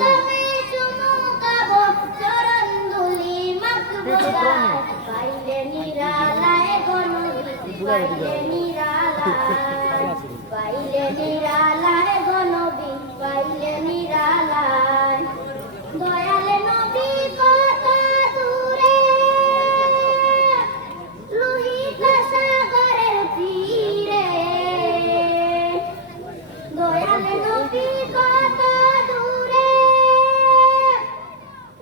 কদমে চুমু খাবো চরণ ধুলি মাখবো গায় পাইলে নিরালায় গো নবী পাইলে নিরালায় পাইলে নিরালায় গো নবী পাইলে নিরালায় দয়ালে নবী কত দূরে লোহিত সাগরের তীরে দয়ালে নবী কত দূরে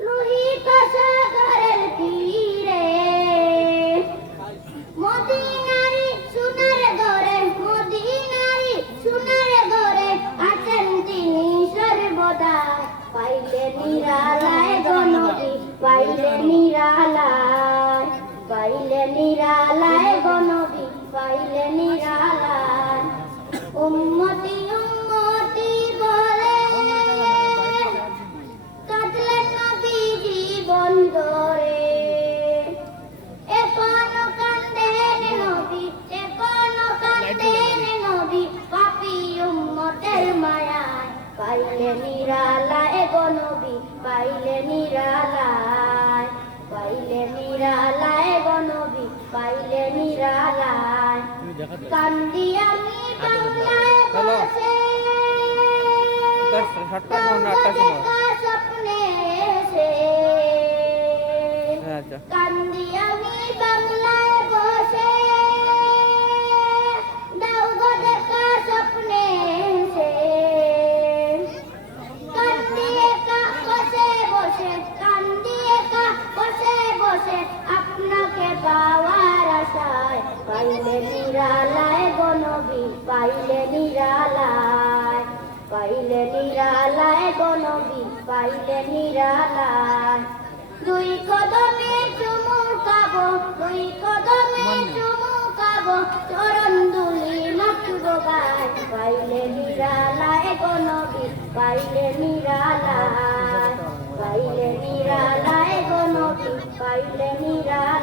লোহিত সাগরের তীরে মদিনারি সোনার ঘরে মদিনারি সোনার ঘরে আছেন তিনি সর্বদা পাইলে নিরালায় গো নবী পাইলে নিরালায় পাইলে নিরালায় গো নবী পাইলে নিরালায় উম্মতি উম্মতি বলে কাঁদলেন নবী জীবন ধরে এখনো কান্দেন নবী এখনো কান্দেন নবী পাপী উম্মতের মায়ায় পাইলে নিরালায় গো নবী পাইলে নিরালায় পাইলে নিরালায় গো নবী পাইলে নিরালায় কান্দি আমি বাংলায় বসে দেখা স্বপ্নে এসে কান্দি আমি বাংলায় বসে দাও গো দেখা স্বপ্নে এসে কান্দি একা বসে বসে কান্দি একা বসে বসে আপনাকে পাওয়ার আশায় পাইলে নিরালায় গো নবী পাইলে নিরালায় পাইলে নিরালায় গো নবী পাইলে নিরালায় দুই কদমে চুমু খাবো দুই কদমে চুমু খাবো চরণ ধুলি মাখবো গায় পাইলে নিরালায় গো নবী পাইলে নিরালায় পাইলে নিরালায় গো নবী পাইলে নিরালায়।